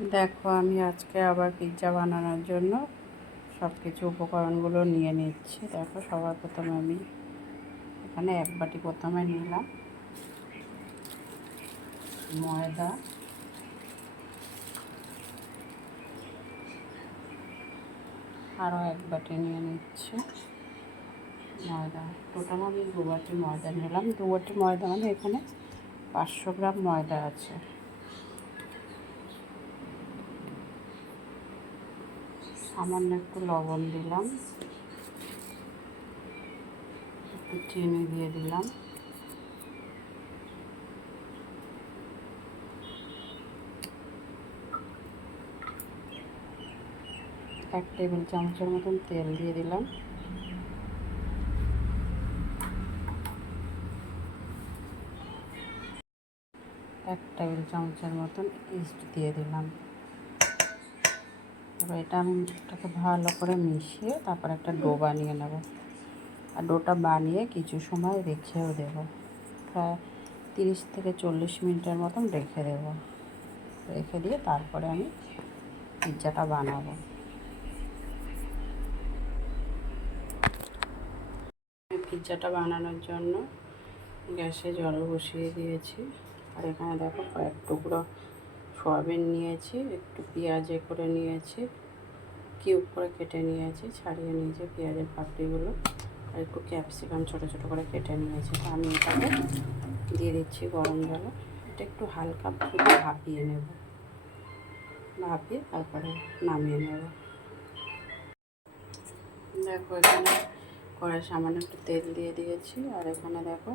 দেখো আমি আজকে আবার পিৎজা বানানোর জন্য সব কিছু উপকরণগুলো নিয়ে নিচ্ছি। দেখো সবার প্রথমে আমি এখানে এক বাটি প্রথমে নিলাম ময়দা, আরও এক বাটি নিয়ে নিচ্ছি ময়দা। টোটাল আমি 2 বাটি ময়দা নিলাম। 2 বাটি ময়দা মানে এখানে 500 গ্রাম ময়দা আছে। সামান্য একটু লবণ দিলাম, একটু চিনি দিয়ে দিলাম, এক টেবিল চামচের মতন তেল দিয়ে দিলাম, এক টেবিল চামচের মতন ইস্ট দিয়ে দিলাম। এবার এটাকে ভালো করে মিশিয়ে তারপর একটা ডো বানিয়ে নেব। আর ডোটা বানিয়ে কিছু সময় রেখেও দেব, প্রায় 30 থেকে 40 মিনিটের মতন রেখে দেব। রেখে দিয়ে তারপরে আমি পিৎজাটা বানাবো। পিৎজাটা বানানোর জন্য গ্যাসে জল বসিয়ে দিয়েছি। আর এখানে দেখো কয়েক টুকরো সয়াবিন নিয়েছি, একটু পেঁয়াজ করে নিয়েছি, কিউব করে কেটে নিয়েছি, ছাড়িয়ে নিয়েছি পেঁয়াজের পাপড়িগুলো, আর একটু ক্যাপসিকাম ছোটো ছোটো করে কেটে নিয়েছি। তো আমি এটাকে দিয়ে দিচ্ছি গরম জলে। এটা একটু হালকা ভাপিয়ে নেব, ভাপিয়ে তারপরে নামিয়ে নেব। দেখো এখানে কড়াই সামান্য একটু তেল দিয়ে দিয়েছি। আর এখানে দেখো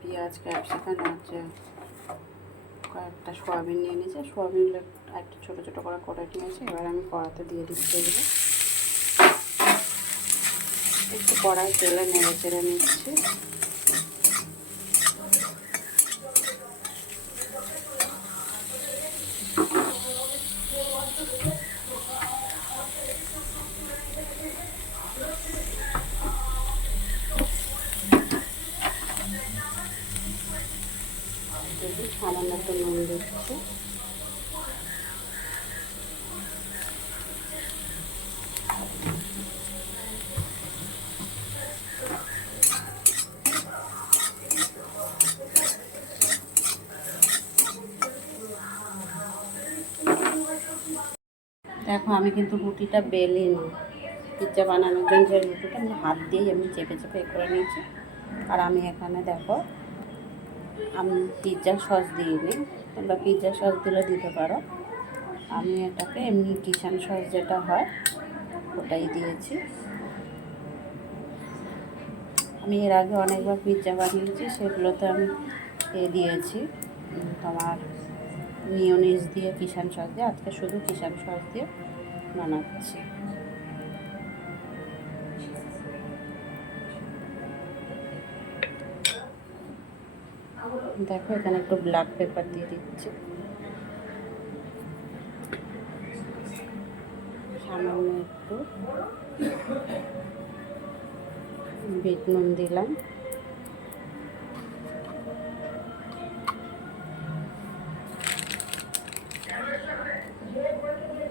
পেঁয়াজ ক্যাপসিকাম হচ্ছে কয়েকটা সয়াবিন নিয়ে নিয়েছি। সয়াবিনগুলো একটু ছোটো ছোটো করে নিয়েছি। এবার আমি কড়াতে দিয়ে দিচ্ছি এগুলো। একটু কড়াই তেলে নেড়ে চেড়ে নিচ্ছি। সামান্য একটু নুন দিচ্ছি। দেখো আমি কিন্তু রুটিটা বেলিনি। পিৎজা বানানোর জন্য যে রুটিটা আমি হাত দিয়েই আমি চেপে চেপে করে নিয়েছি। আর আমি এখানে দেখো আমি পিৎজা সস দিইনি, তোমরা পিৎজা সস দিলে দিতে পারো। আমি এটাকে এমনি কিষান সস যেটা হয় ওটাই দিয়েছি। আমি এর আগে অনেকবার পিৎজা বানিয়েছি, সেগুলোতে আমি দিয়েছি তোমার মিওনিজ দিয়ে, কিষান সস দিয়ে। আজকে শুধু কিষান সস দিয়ে বানাচ্ছি। দেখো এখানে একটু ব্ল্যাক পেপার দিয়ে দিচ্ছি, সামান্য একটু বিট নুন দিলাম,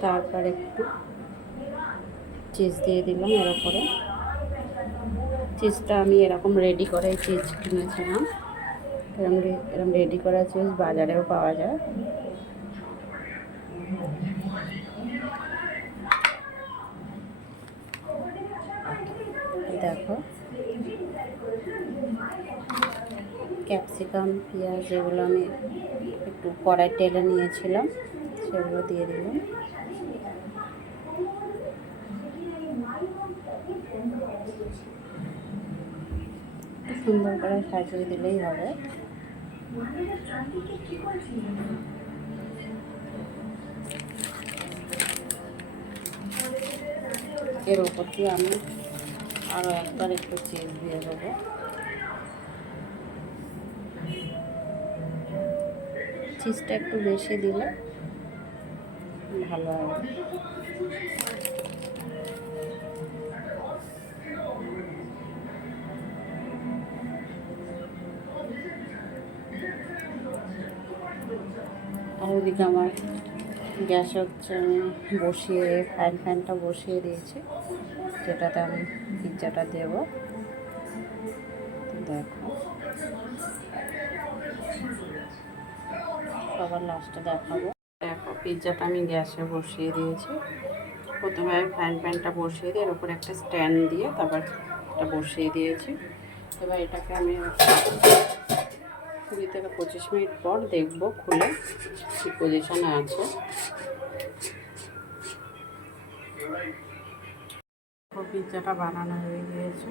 তারপর একটু চিজ দিয়ে দিলাম এর উপরে। চিজটা আমি এরকম রেডি করে চিজ কিনেছিলাম। এরকম রেডি করা চিজ বাজারেও পাওয়া যায়। দেখো ক্যাপসিকাম পেঁয়াজ এগুলো আমি একটু কড়াই টেলে নিয়েছিলাম, সেগুলো দিয়ে দিলাম। সুন্দর করে সাজিয়ে দিলেই হবে। এর ওপর দিয়ে আমি আরও একবার একটু চিজ দিয়ে দেবো। চিজটা একটু বেশি দিলে ভালো হবে। আর ওদিকে আমার গ্যাসে হচ্ছে আমি বসিয়ে ফ্যানটা বসিয়ে দিয়েছি, যেটাতে আমি পিৎজাটা দেবো। দেখো সবার লাস্টে দেখাবো। দেখো পিৎজাটা আমি গ্যাসে বসিয়ে দিয়েছি। প্রথমে আমি ফ্যানটা বসিয়ে দিয়ে এর উপরে একটা স্ট্যান্ড দিয়ে তারপর এটা বসিয়ে দিয়েছি। এবার এটাকে আমি 20 থেকে 25 মিনিট পর দেখবো খুলে কী পজিশনে আছে। পিৎজাটা বানানো হয়ে গিয়েছে,